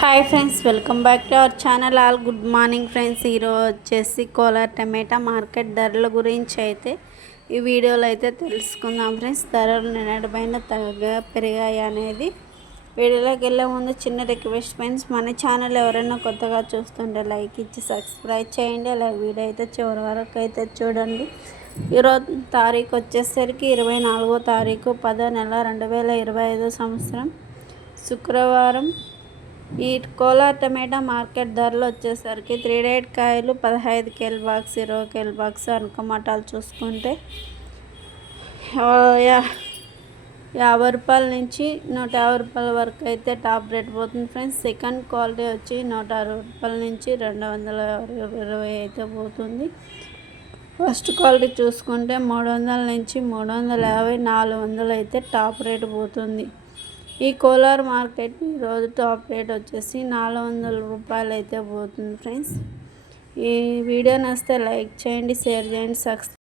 Hi friends welcome back to our channel. All good morning friends. ఈరోజు వచ్చేసి కోలార్ టమాటా market ధరల గురించి అయితే ఈ వీడియోలో అయితే తెలుసుకుందాం ఫ్రెండ్స్. ధరలు నిన్నటిపైన తగ్గ పెరిగాయి అనేది వీడియోలోకి వెళ్ళే ముందు చిన్న రిక్వెస్ట్ ఫ్రెండ్స్. మన ఛానల్ ఎవరైనా కొత్తగా చూస్తుంటే లైక్ ఇచ్చి సబ్స్క్రైబ్ చేయండి. అలాగే వీడియో అయితే చివరి వరకు అయితే చూడండి. ఈరోజు తారీఖు వచ్చేసరికి ఇరవై నాలుగో తారీఖు పదో నెల రెండు వేల ఇరవై ఐదో సంవత్సరం. శుక్రవారం ఈ కోలార్ టమాటా మార్కెట్ ధరలు వచ్చేసరికి త్రీ డేట్ కాయలు పదహైదు కేల్ బాక్స్ ఇరవై కేల్ బాక్స్ అనుకమాటాలు చూసుకుంటే యా- యాభై రూపాయల నుంచి నూట యాభై రూపాయల వరకు అయితే టాప్ రేట్ పోతుంది ఫ్రెండ్స్. సెకండ్ క్వాలిటీ వచ్చి నూట అరవై రూపాయల నుంచి రెండు వందల ఇరవై అయితే పోతుంది. ఫస్ట్ క్వాలిటీ చూసుకుంటే మూడు వందల నుంచి మూడు వందల యాభై నాలుగు వందలు అయితే టాప్ రేట్ పోతుంది. ఈ కోలార్ మార్కెట్ ఈరోజు టాప్ రేట్ వచ్చేసి నాలుగు వందల రూపాయలు అయితే పోతుంది ఫ్రెండ్స్. ఈ వీడియో నచ్చితే లైక్ చేయండి షేర్ చేయండి సబ్స్